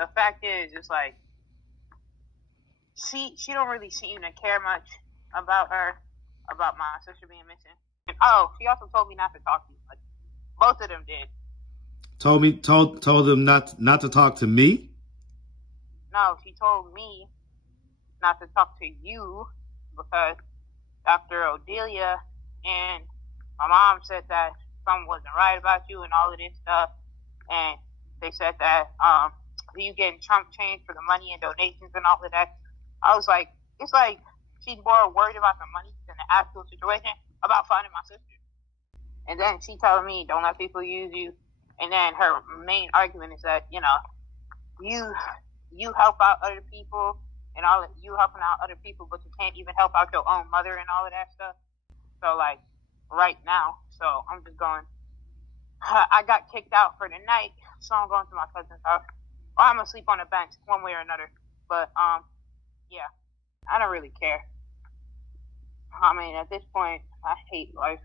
the fact is, it's like she don't really seem to care much about my sister being missing. And, she also told me not to talk to you. Like, both of them did. Told them not to talk to me? No, she told me not to talk to you because Dr. Odelia and my mom said that something wasn't right about you and all of this stuff. And they said that you getting Trump change for the money and donations and all of that. I was like, it's like she's more worried about the money than the actual situation about finding my sister. And then she telling me, don't let people use you. And then her main argument is that, you help out other people and all of you helping out other people, but you can't even help out your own mother and all of that stuff. So like right now, so I'm just going, I got kicked out for the night, so I'm going to my cousin's house. Or I'm going to sleep on a bench one way or another. But, yeah, I don't really care. I mean, at this point, I hate life.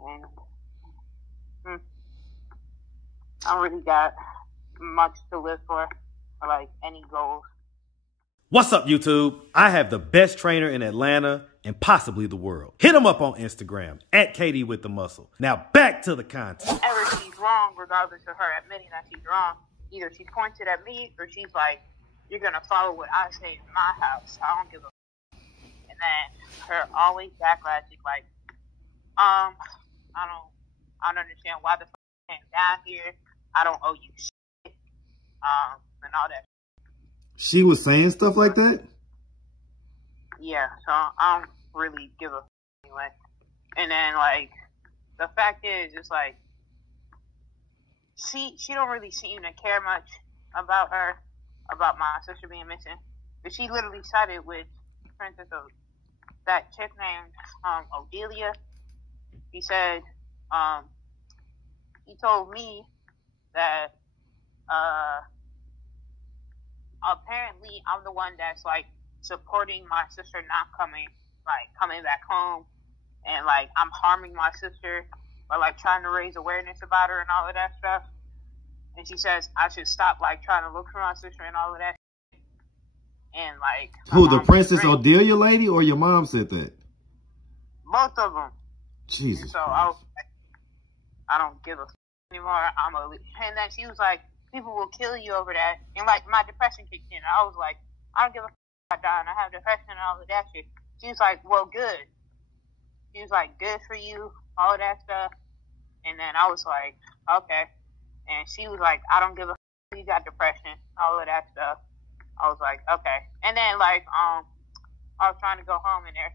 And I don't really got much to live for, or like any goals. What's up, YouTube? I have the best trainer in Atlanta and possibly the world. Hit him up on Instagram at Katie with the Muscle. Now back to the content. Whenever she's wrong, regardless of her admitting that she's wrong, either she points it at me or she's like, "You're gonna follow what I say in my house. I don't give a." And then her always backlash is like, I don't understand why the fuck you came down here. I don't owe you shit. And all that. She was saying stuff like that? Yeah, so I don't really give a anyway. And then, like, the fact is, it's like, she don't really seem to care much about my sister being missing. But she literally sided with, for instance, that chick named Odelia. He said, he told me that, apparently I'm the one that's like supporting my sister not coming back home, and like I'm harming my sister by like trying to raise awareness about her and all of that stuff. And she says I should stop like trying to look for my sister and all of that. And like, who, the Princess Odelia lady, or your mom said that? Both of them. Jesus. And so I was like, I don't give a anymore. And then she was like, people will kill you over that. And like my depression kicked in. I was like, I don't give a about dying. I have depression and all of that shit. She was like, well, good. She was like, good for you, all of that stuff. And then I was like, okay. And she was like, I don't give a you got depression, all of that stuff. I was like, okay. And then like, I was trying to go home in there.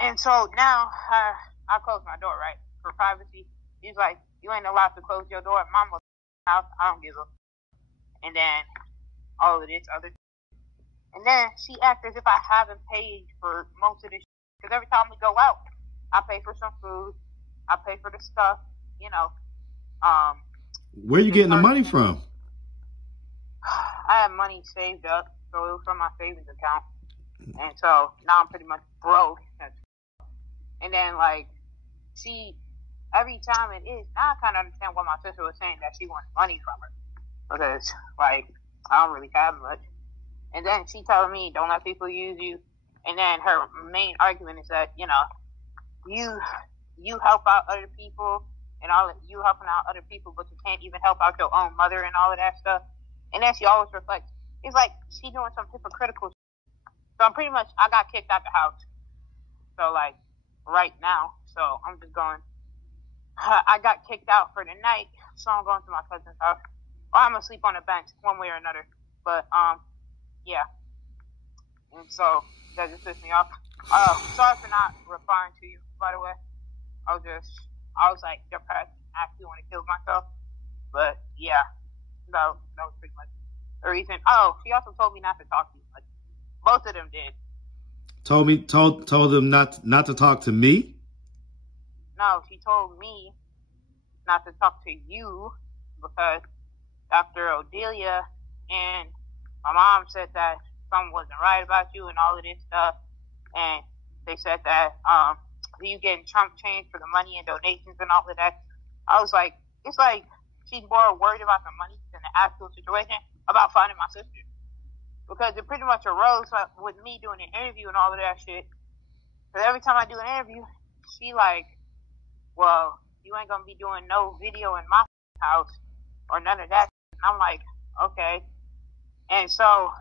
And so now I closed my door, right, for privacy. He's like, you ain't allowed to close your door at my house. I don't give a. And then all of this other. And then she acts as if I haven't paid for most of this. Because every time we go out, I pay for some food. I pay for the stuff, you know. Where are you getting the money from? I have money saved up, so it was from my savings account. And so now I'm pretty much broke. And then, like, every time it is, now I kind of understand why my sister was saying that she wants money from her. Because, like, I don't really have much. And then she telling me, don't let people use you. And then her main argument is that, you help out other people and all of you helping out other people, but you can't even help out your own mother and all of that stuff. And then she always reflects. It's like she doing some hypocritical shit. So I'm pretty much, I got kicked out the house. So, like, right now. So I'm just going, I got kicked out for the night, so I'm going to my cousin's house. Or I'm going to sleep on a bench one way or another. But, yeah. And so that just pissed me off. Sorry for not replying to you, by the way. I was like depressed. I actually want to kill myself. But yeah, that was pretty much the reason. Oh, she also told me not to talk to you. Like, both of them did. Told them not to talk to me? No, she told me not to talk to you because Dr. Odelia and my mom said that something wasn't right about you and all of this stuff. And they said that you getting Trump change for the money and donations and all of that. I was like, it's like she's more worried about the money than the actual situation about finding my sister. Because it pretty much arose with me doing an interview and all of that shit. Because every time I do an interview, she like, well, you ain't gonna be doing no video in my house or none of that. And I'm like, okay. And so,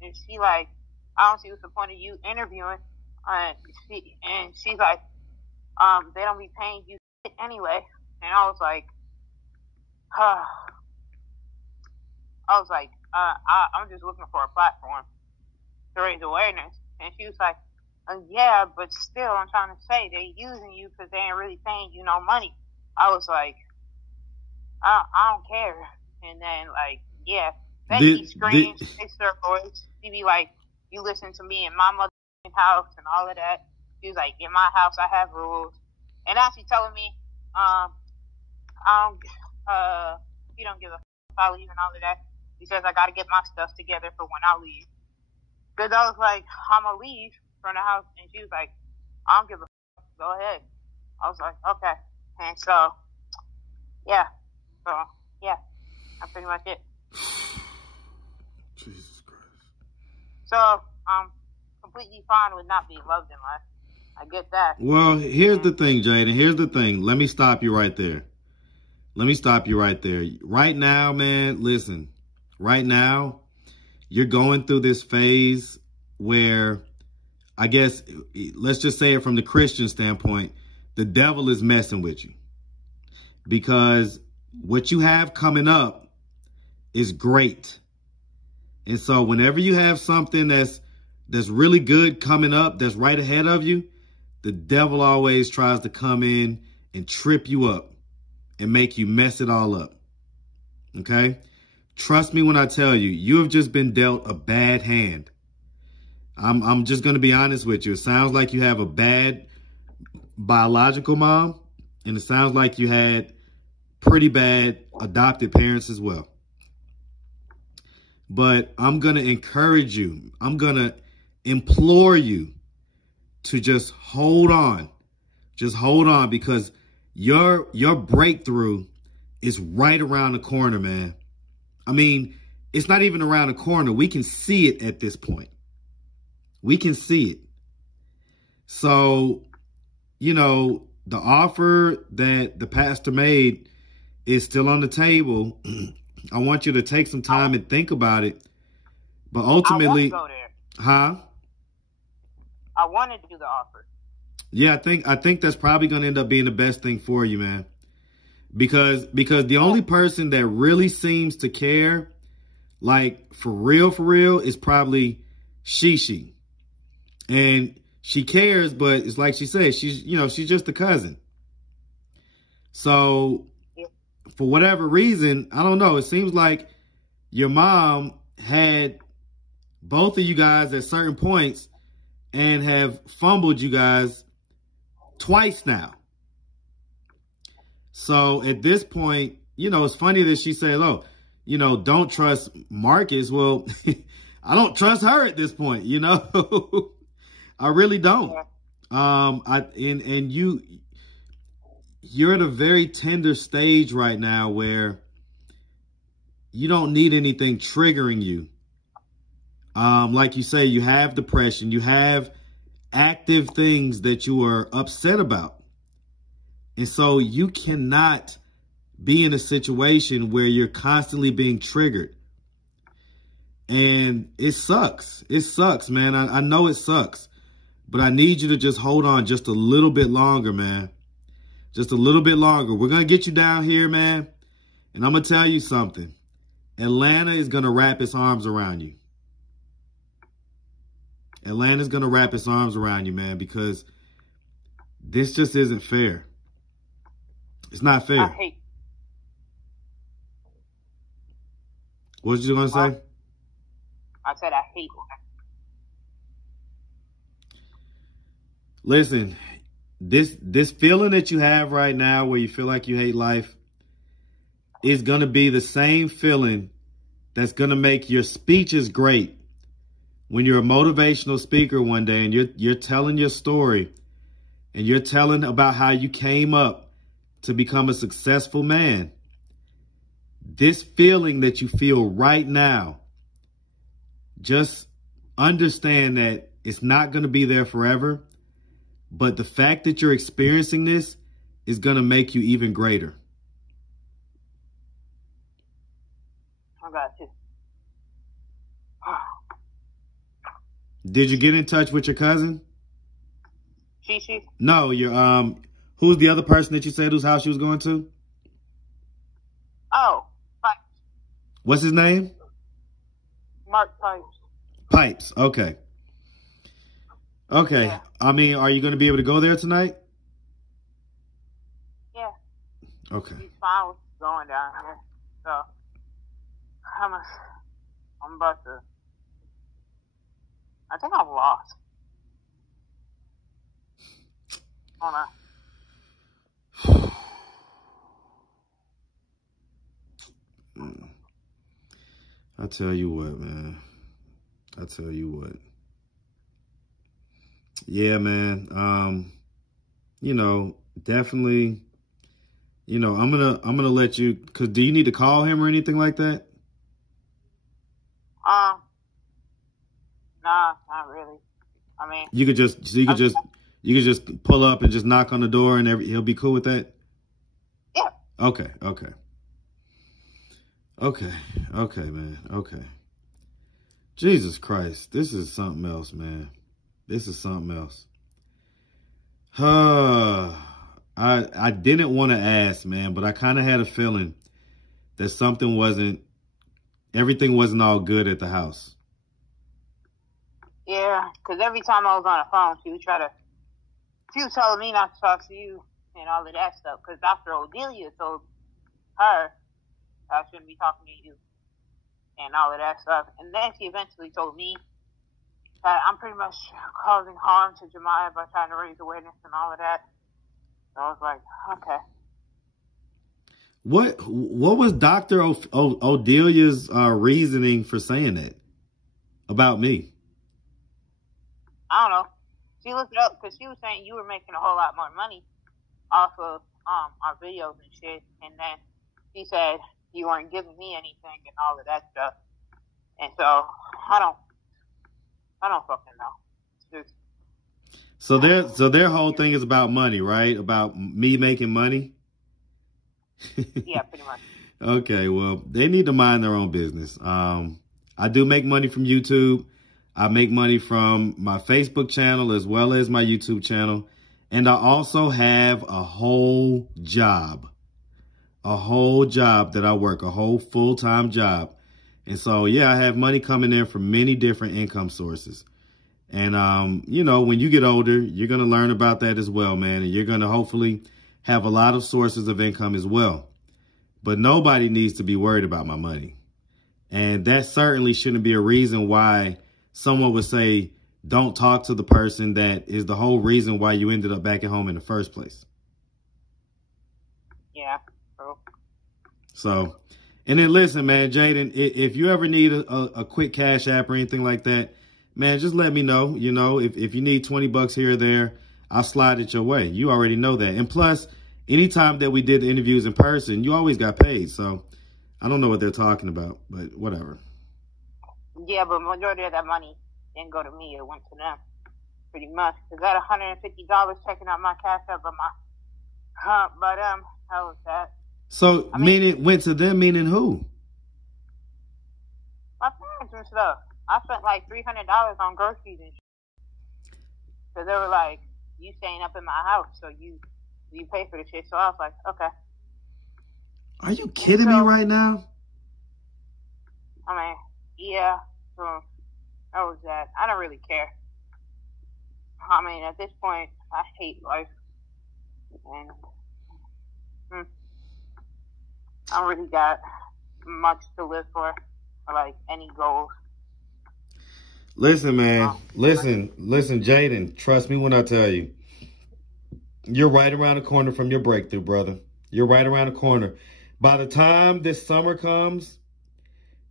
and she like, I don't see what's the point of you interviewing. And she's like, they don't be paying you shit anyway. And I was like, I'm just looking for a platform to raise awareness. And she was like, yeah, but still, I'm trying to say they're using you because they ain't really paying you no money. I was like, I don't care. And then, like, yeah, Becky screams, takes her voice. She be like, you listen to me in my mother's house and all of that. She was like, in my house, I have rules. And now she's telling me, you don't give a f if I leave and all of that. She says I got to get my stuff together for when I leave. Because I was like, I'm going to leave from the house. And she was like, I don't give a f. Go ahead. I was like, okay. And so, yeah. So, yeah. That's pretty much it. Jesus Christ. So, I'm completely fine with not being loved in life. I get that. Well, here's the thing, Jaden. Here's the thing. Let me stop you right there. Right now, man, listen. Right now, you're going through this phase where, I guess, let's just say it from the Christian standpoint, the devil is messing with you. Because what you have coming up is great. And so whenever you have something that's really good coming up, that's right ahead of you, the devil always tries to come in and trip you up and make you mess it all up. Okay? Trust me when I tell you, you have just been dealt a bad hand. I'm just going to be honest with you. It sounds like you have a bad biological mom, and it sounds like you had pretty bad adopted parents as well. But I'm going to encourage you. I'm going to implore you to just hold on. Just hold on, because your breakthrough is right around the corner, man. I mean, it's not even around the corner. We can see it at this point. We can see it. So, you know, the offer that the pastor made is still on the table. I want you to take some time and think about it. But ultimately, I want to go there. Huh? I wanted to do the offer. Yeah, I think that's probably going to end up being the best thing for you, man. Because the only person that really seems to care, like for real, is probably Shishi. And she cares, but it's like she said, she's just a cousin. So for whatever reason, I don't know, it seems like your mom had both of you guys at certain points and have fumbled you guys twice now. So at this point, you know, it's funny that she said, oh, you know, don't trust Marcus. Well, I don't trust her at this point, you know. I really don't. You're at a very tender stage right now where you don't need anything triggering you. Like you say, you have depression, you have active things that you are upset about. And so you cannot be in a situation where you're constantly being triggered. And it sucks. It sucks, man. I know it sucks. But I need you to just hold on just a little bit longer, man. Just a little bit longer. We're going to get you down here, man. And I'm going to tell you something. Atlanta is going to wrap its arms around you. Atlanta's going to wrap its arms around you, man, because this just isn't fair. It's not fair. What was you going to say? I said I hate. Listen, this feeling that you have right now where you feel like you hate life is going to be the same feeling that's going to make your speeches great when you're a motivational speaker one day and you're telling your story and you're telling about how you came up to become a successful man. this feeling that you feel right now, just understand that it's not going to be there forever. But the fact that you're experiencing this is going to make you even greater. I got you. Did you get in touch with your cousin? Chi. No, your who's the other person that you said whose house you was going to? Oh, Pipes. What's his name? Mark Pipes. Pipes. Okay. Okay. Yeah. I mean, are you going to be able to go there tonight? Yeah. Okay. He's fine with going down here. So I'm about to. I think I'm lost. Hold on. I tell you what, man. I tell you what. Yeah, man. You know, definitely. You know, I'm gonna let you. Cause do you need to call him or anything like that? Nah, not really. I mean, You could just pull up and just knock on the door and he'll be cool with that. Yeah. Okay, man. Okay. Jesus Christ, this is something else, man. This is something else. I didn't want to ask, man, but I kind of had a feeling that everything wasn't all good at the house. Yeah, because every time I was on the phone, she was telling me not to talk to you and all of that stuff. Because Dr. Odelia told her I shouldn't be talking to you and all of that stuff. And then she eventually told me that I'm pretty much causing harm to Jemiah by trying to raise awareness and all of that. So I was like, okay. What was Dr. Odelia's reasoning for saying that about me? I don't know. She looked it up because she was saying you were making a whole lot more money off of our videos and shit. And then she said you weren't giving me anything and all of that stuff. And so I don't fucking know. So their whole thing is about money, right? About me making money? Yeah, pretty much. Okay, well, they need to mind their own business. I do make money from YouTube. I make money from my Facebook channel as well as my YouTube channel. And I also have a whole job that I work, a whole full-time job. And so, yeah, I have money coming in from many different income sources. And, you know, when you get older, you're going to learn about that as well, man. And you're going to hopefully have a lot of sources of income as well. But nobody needs to be worried about my money. And that certainly shouldn't be a reason why someone would say, don't talk to the person that is the whole reason why you ended up back at home in the first place. Yeah, bro. So, and then listen, man, Jaden, if you ever need a quick cash app or anything like that, man, just let me know. You know, if you need 20 bucks here or there, I'll slide it your way. You already know that. And plus, anytime that we did the interviews in person, you always got paid. So I don't know what they're talking about, but whatever. Yeah, but majority of that money didn't go to me. It went to them, pretty much. Because that $150 checking out my cash app, but how was that? So, meaning it went to them, meaning who? My parents and stuff. I spent like $300 on groceries and shit. So they were like, you staying up in my house, so you pay for the shit. So I was like, okay. Are you kidding me right now? I mean, yeah. So that was that. I don't really care. I mean, at this point, I hate life. And I don't really got much to live for, or like any goals. Listen, man. Listen, Jaden. Trust me when I tell you. You're right around the corner from your breakthrough, brother. You're right around the corner. By the time this summer comes,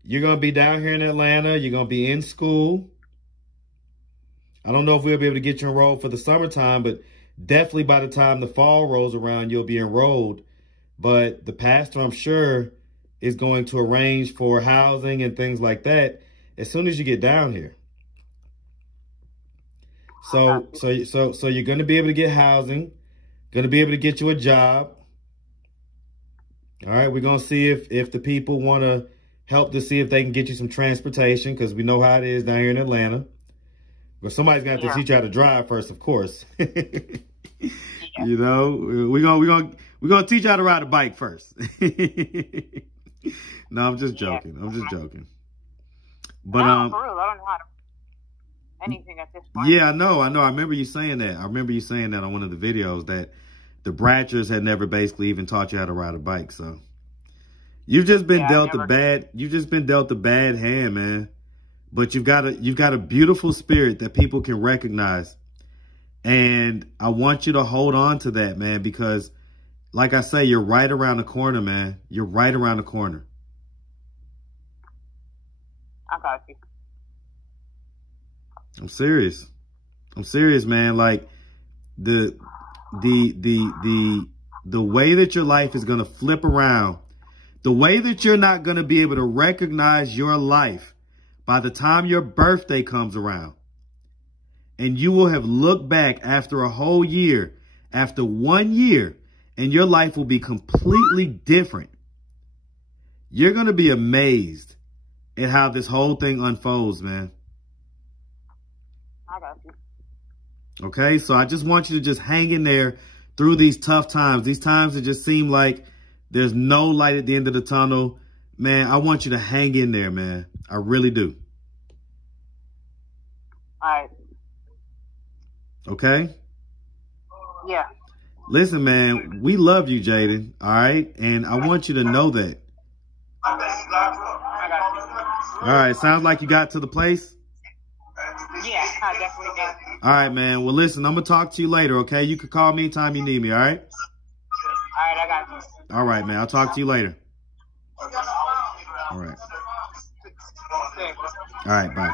you're going to be down here in Atlanta. You're going to be in school. I don't know if we'll be able to get you enrolled for the summertime, but definitely by the time the fall rolls around, you'll be enrolled. But the pastor, I'm sure, is going to arrange for housing and things like that as soon as you get down here. So you're going to be able to get housing, going to be able to get you a job. All right, we're going to see if the people want to help to see if they can get you some transportation, because we know how it is down here in Atlanta. But somebody's got to teach you how to drive first, of course. You know, we're gonna teach you how to ride a bike first. No, I'm just joking. I'm just joking. But no, for real, I don't know how to anything at this point. Yeah, I know. I remember you saying that. I remember you saying that on one of the videos, that the Bratchers had never basically even taught you how to ride a bike. So you've just been dealt a bad. You've just been dealt a bad hand, man. But you've got a beautiful spirit that people can recognize. And I want you to hold on to that, man, because like I say, you're right around the corner, man. You're right around the corner. I got you. I'm serious. I'm serious, man. Like the way that your life is going to flip around, the way that you're not going to be able to recognize your life by the time your birthday comes around. And you will have looked back after a whole year, after 1 year, and your life will be completely different. You're going to be amazed at how this whole thing unfolds, man. I got you. Okay, so I just want you to just hang in there through these tough times. These times that just seem like there's no light at the end of the tunnel. Man, I want you to hang in there, man. I really do. All right. Okay? Yeah. Listen, man, we love you, Jaden, all right? And I want you to know that. I got you. All right, sounds like you got to the place? Yeah, I definitely did. All right, man. Well, listen, I'm going to talk to you later, okay? You can call me anytime you need me, all right? All right, I got you. All right, man. I'll talk to you later. All right. All right, bye.